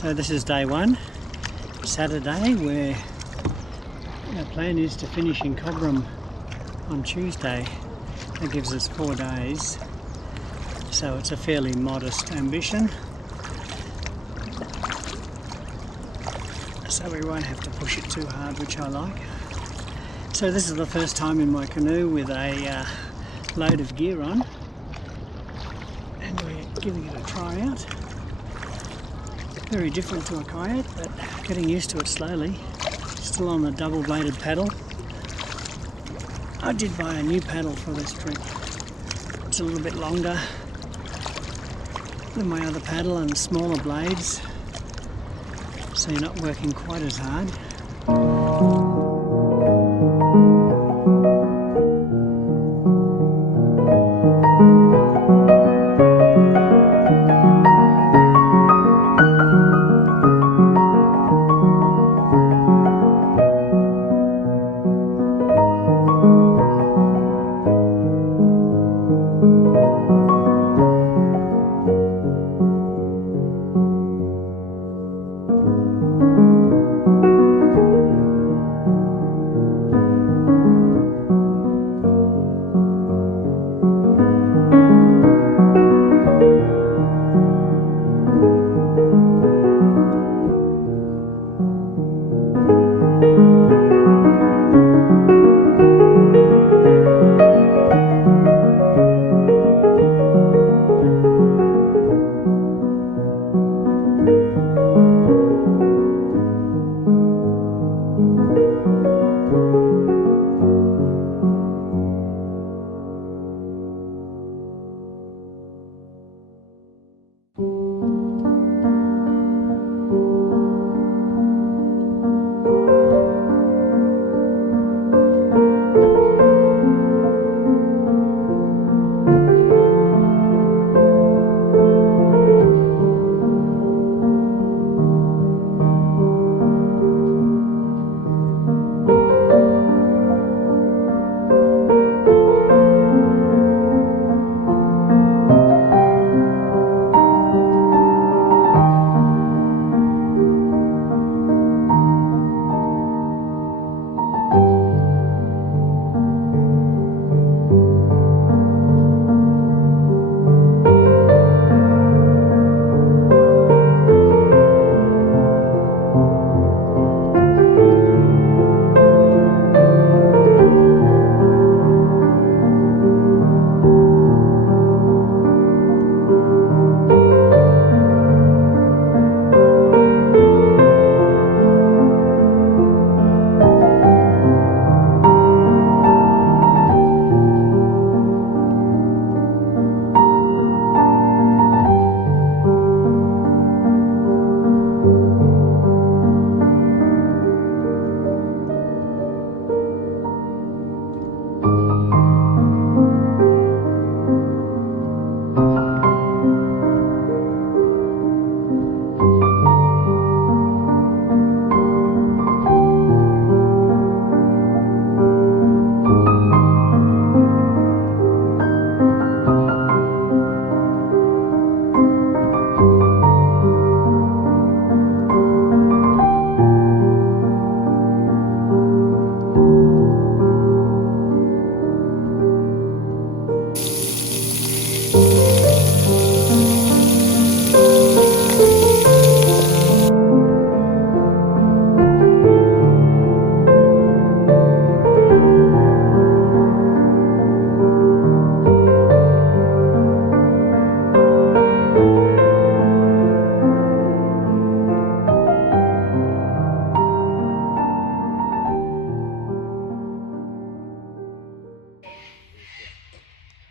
So this is day one, Saturday, where our plan is to finish in Cobram on Tuesday. That gives us 4 days, so it's a fairly modest ambition. So we won't have to push it too hard, which I like. So this is the first time in my canoe with a load of gear on, and we're giving it a try out. Very different to a kayak, but getting used to it slowly. Still on the double-bladed paddle. I did buy a new paddle for this trip. It's a little bit longer than my other paddle and smaller blades, so you're not working quite as hard.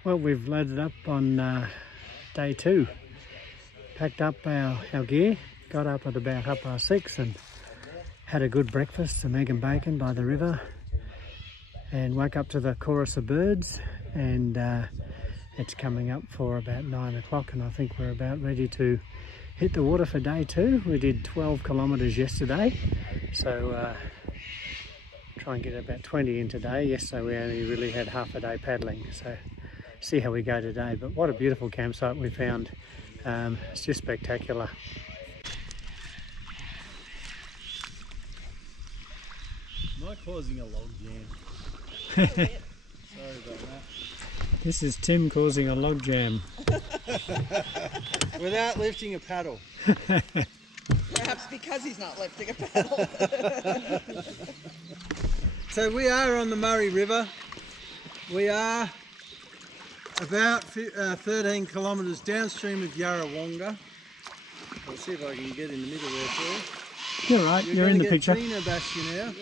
Well, we've loaded up on day 2. Packed up our gear, got up at about 6:30 and had a good breakfast, some egg and bacon by the river, and woke up to the chorus of birds, and it's coming up for about 9 o'clock, and I think we're about ready to hit the water for day 2. We did 12 kilometres yesterday, so try and get about 20 in today. Yesterday we only really had half a day paddling, so see how we go today. But what a beautiful campsite we found. It's just spectacular. Am I causing a log jam? Sorry about that. This is Tim causing a log jam. Without lifting a paddle. Perhaps because he's not lifting a paddle. So we are on the Murray River. We are about 13 kilometres downstream of Yarrawonga. I'll see if I can get in the middle there for you. You're right, you're in the picture. Tina bash you now.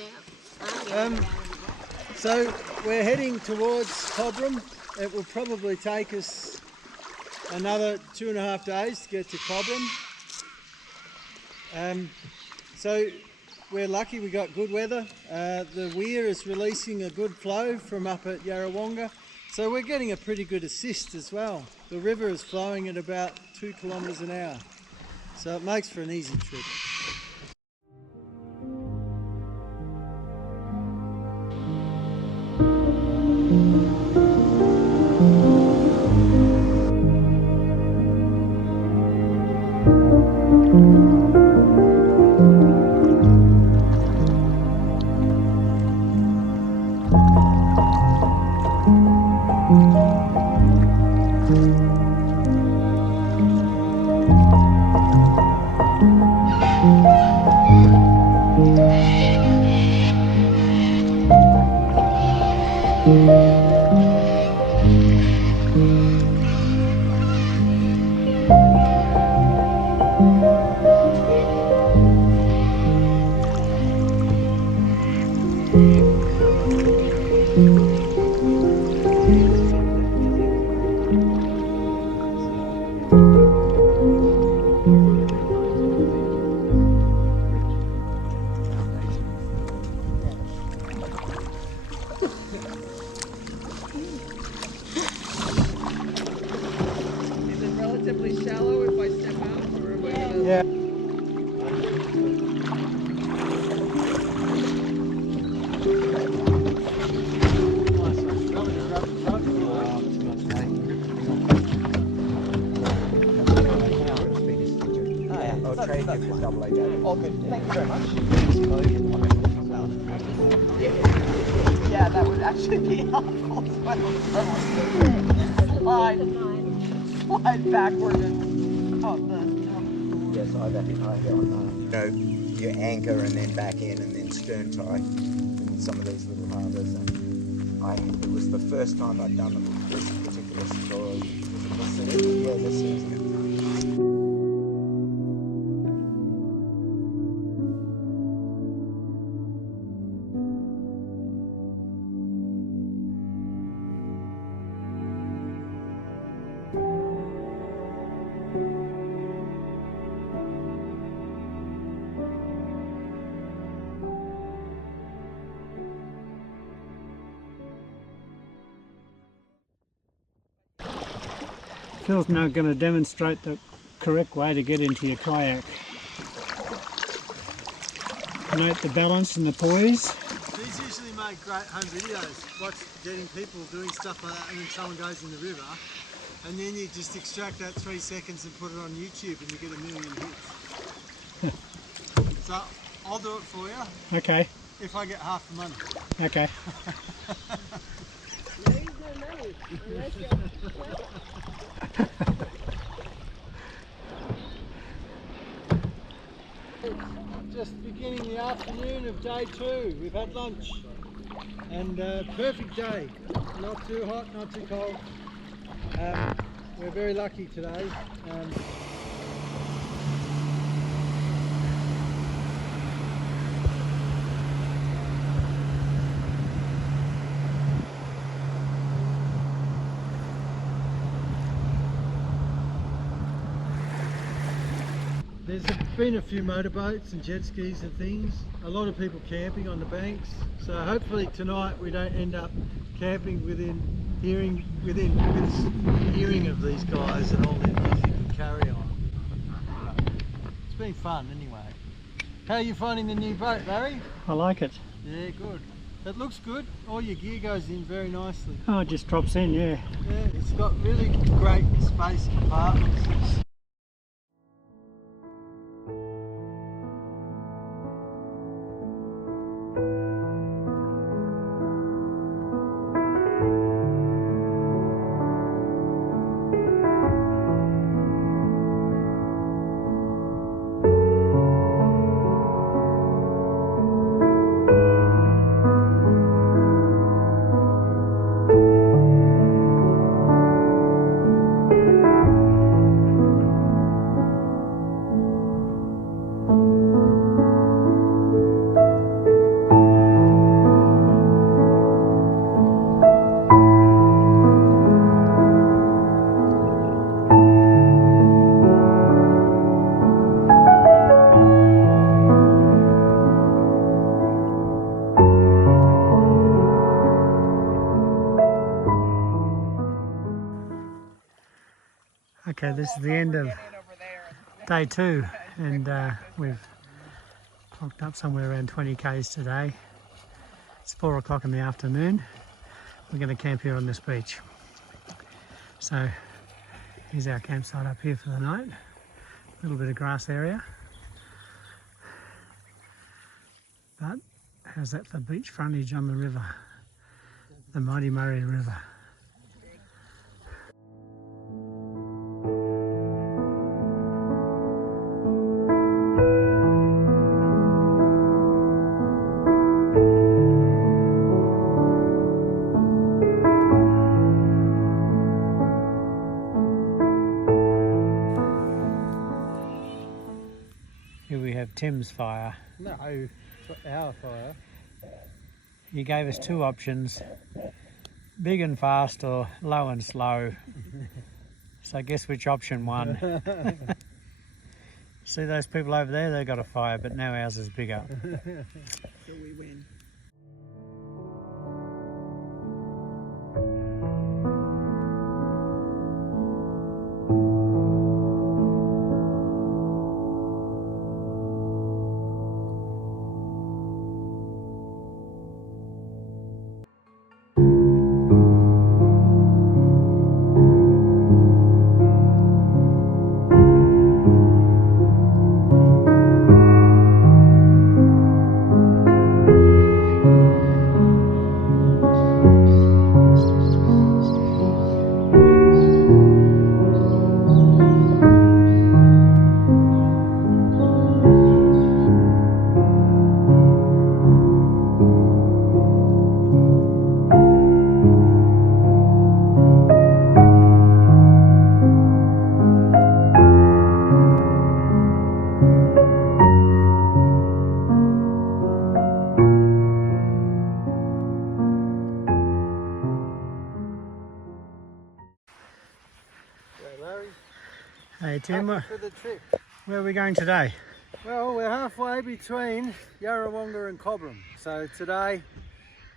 So we're heading towards Cobram. It will probably take us another 2.5 days to get to Cobram. So we're lucky we got good weather. The weir is releasing a good flow from up at Yarrawonga. So we're getting a pretty good assist as well. The river is flowing at about 2 kilometres an hour. So it makes for an easy trip. Is it relatively shallow if I step out, or am I gonna... Yeah. All good. Thank you very much. Yeah, that would actually be helpful. Slide backward and out the... Yes, I have it on your anchor and then back in and then stern tie in some of these little harbours. And it was the first time I'd done this particular story. Yeah, this season. Phil's now going to demonstrate the correct way to get into your kayak. Note the balance and the poise. These usually make great home videos. Watch getting people doing stuff like that, and then someone goes in the river, and then you just extract that 3 seconds and put it on YouTube, and you get 1 million hits. So I'll do it for you. Okay. If I get half the money. Okay. Just beginning the afternoon of day 2. We've had lunch and perfect day. Not too hot, not too cold. We're very lucky today. There's been a few motorboats and jet skis and things. A lot of people camping on the banks. So hopefully tonight we don't end up camping within hearing of these guys and all their music and carry on. It's been fun anyway. How are you finding the new boat, Larry? I like it. Yeah, good. It looks good. All your gear goes in very nicely. Oh, it just drops in, yeah. Yeah, it's got really great space compartments. Okay, this is the end of day 2, and we've clocked up somewhere around 20 k's today. It's 4 o'clock in the afternoon. We're going to camp here on this beach. So here's our campsite up here for the night. A little bit of grass area. But how's that for beach frontage on the river? The mighty Murray River. Here we have Tim's fire. No, our fire. He gave us 2 options, big and fast or low and slow. So guess which option won. See those people over there, they've got a fire, but now ours is bigger. So we win. Hey Tim, For the trip. where are we going today? Well, we're halfway between Yarrawonga and Cobram. So today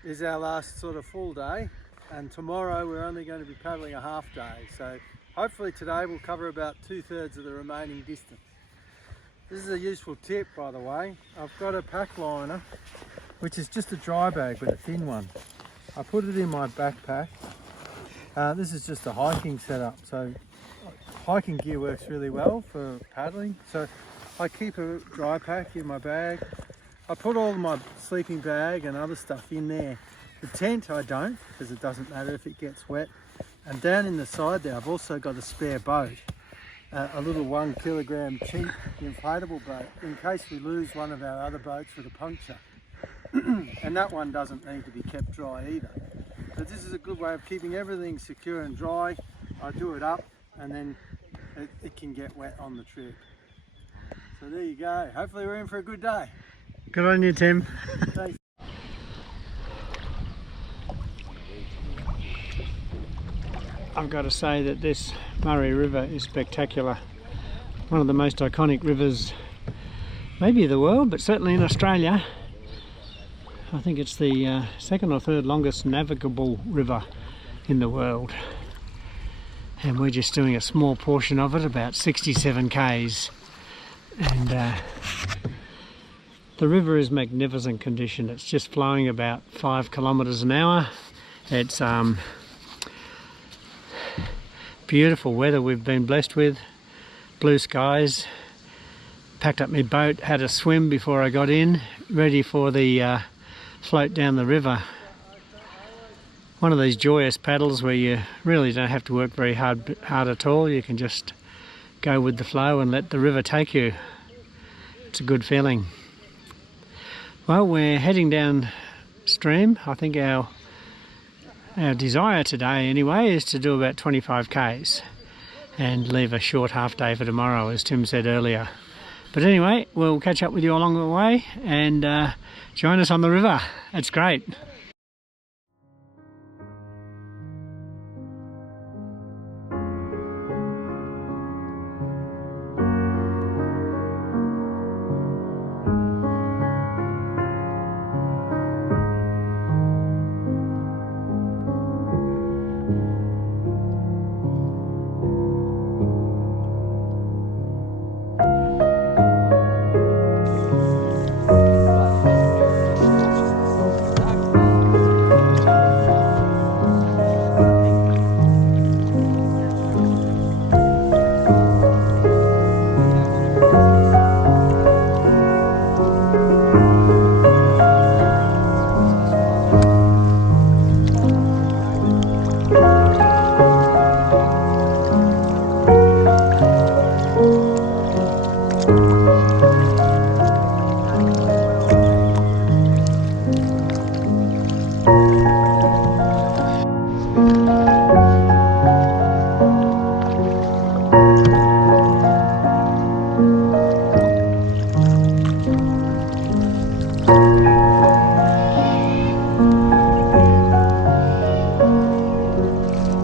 is our last sort of full day, and tomorrow we're only going to be paddling a half day. So hopefully today we'll cover about 2/3 of the remaining distance. This is a useful tip, by the way. I've got a pack liner, which is just a dry bag but a thin one. I put it in my backpack. This is just a hiking setup, so hiking gear works really well for paddling. So I keep a dry pack in my bag. I put all my sleeping bag and other stuff in there. The tent I don't, because it doesn't matter if it gets wet. And down in the side there I've also got a spare boat, a little 1 kilogram cheap inflatable boat in case we lose one of our other boats with a puncture. And that one doesn't need to be kept dry either. So this is a good way of keeping everything secure and dry. I do it up and then it can get wet on the trip. So there you go. Hopefully we're in for a good day. Good on you, Tim. Thanks. I've got to say that this Murray River is spectacular. One of the most iconic rivers, maybe of the world, but certainly in Australia. I think it's the 2nd or 3rd longest navigable river in the world. And we're just doing a small portion of it, about 67 k's. And the river is magnificent condition. It's just flowing about 5 kilometres an hour. It's beautiful weather we've been blessed with, blue skies. Packed up my boat, had a swim before I got in, ready for the float down the river. One of these joyous paddles where you really don't have to work very hard at all. You can just go with the flow and let the river take you. It's a good feeling. Well, we're heading downstream. I think our desire today anyway is to do about 25 k's and leave a short half day for tomorrow, as Tim said earlier. But anyway, we'll catch up with you along the way and join us on the river. It's great.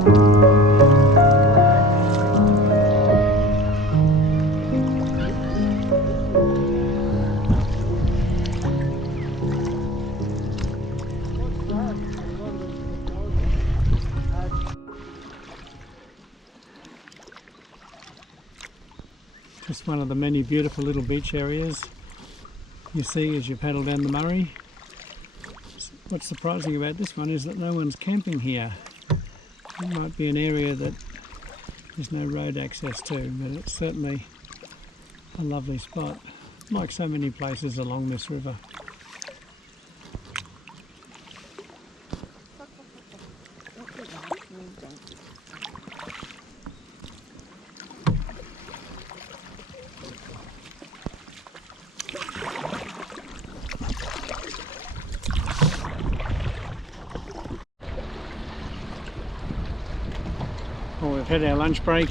Just one of the many beautiful little beach areas you see as you paddle down the Murray. What's surprising about this one is that no one's camping here. It might be an area that there's no road access to, but it's certainly a lovely spot, like so many places along this river. Well, we've had our lunch break.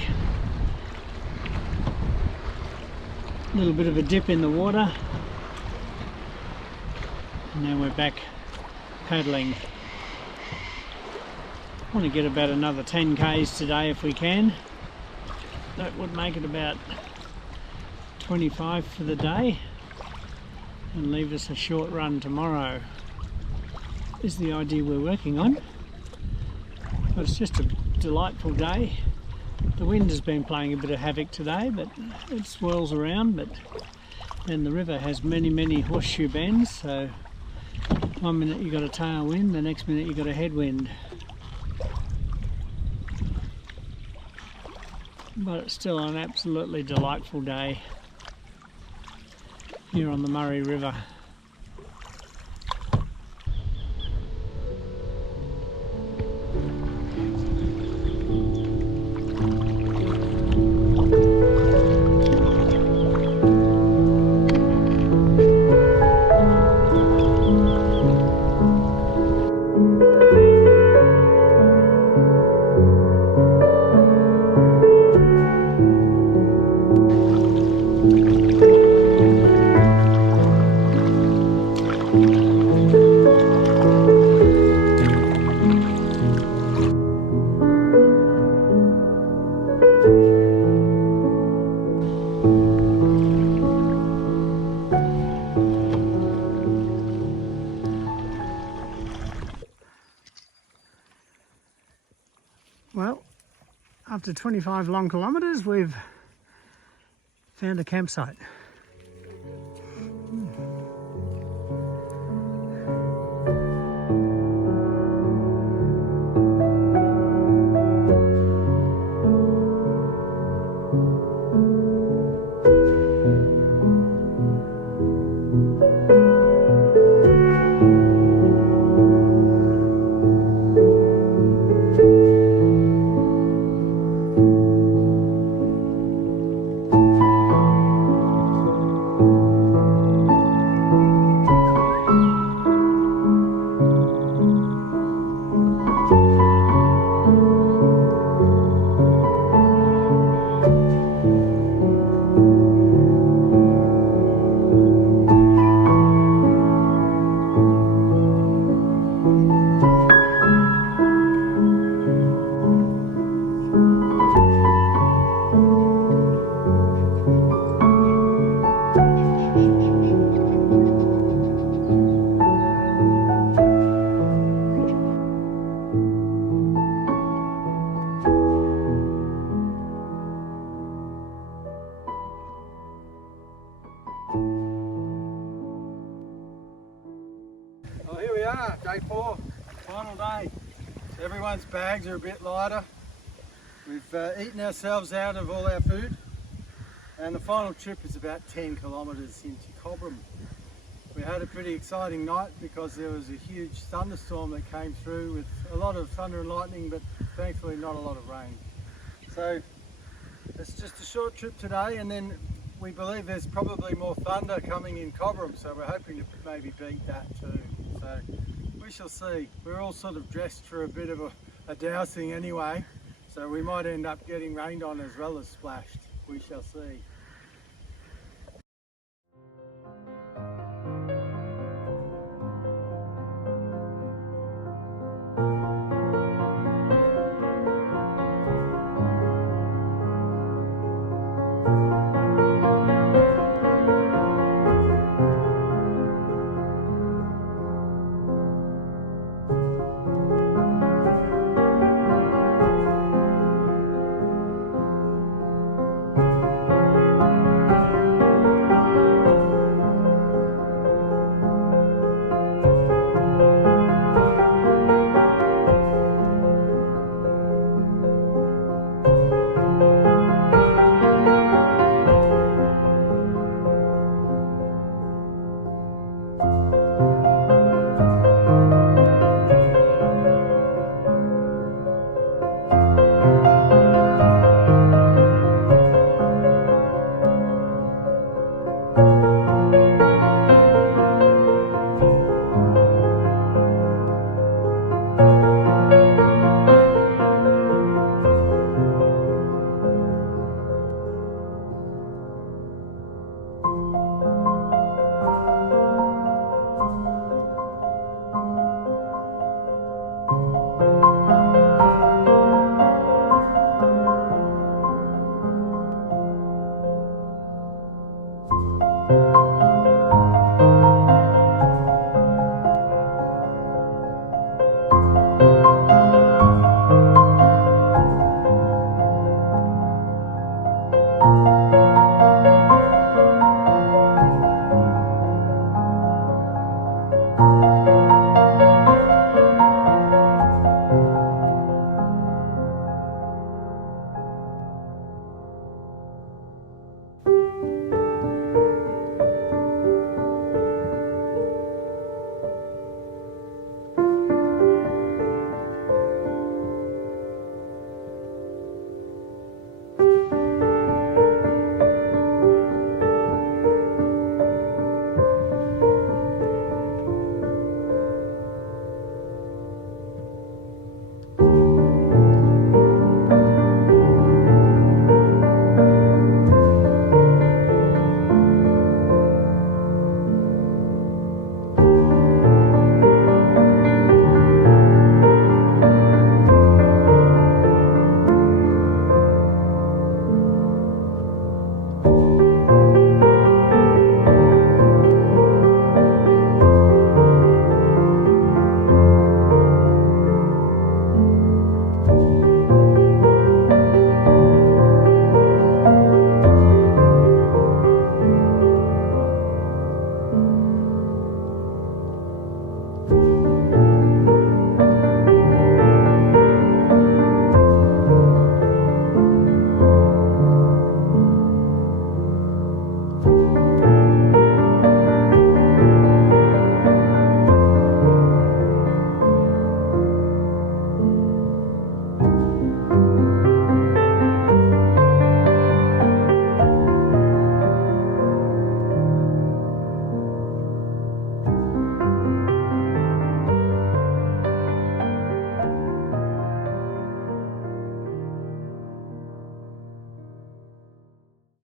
A little bit of a dip in the water. And now we're back paddling. I want to get about another 10 k's today if we can. That would make it about 25 for the day and leave us a short run tomorrow. Is the idea we're working on. But it's just a delightful day. The wind has been playing a bit of havoc today, but it swirls around, and the river has many horseshoe bends, so one minute you got a tailwind, the next minute you got a headwind. But it's still an absolutely delightful day here on the Murray River. Well, after 25 long kilometres, we've found a campsite. Well, here we are, day 4, final day. Everyone's bags are a bit lighter. We've eaten ourselves out of all our food, and the final trip is about 10 kilometres into Cobram. We had a pretty exciting night because there was a huge thunderstorm that came through with a lot of thunder and lightning, but thankfully not a lot of rain. So it's just a short trip today, and then we believe there's probably more thunder coming in Cobram, so we're hoping to maybe beat that too. So we shall see. We're all sort of dressed for a bit of a dousing anyway, so we might end up getting rained on as well as splashed. We shall see.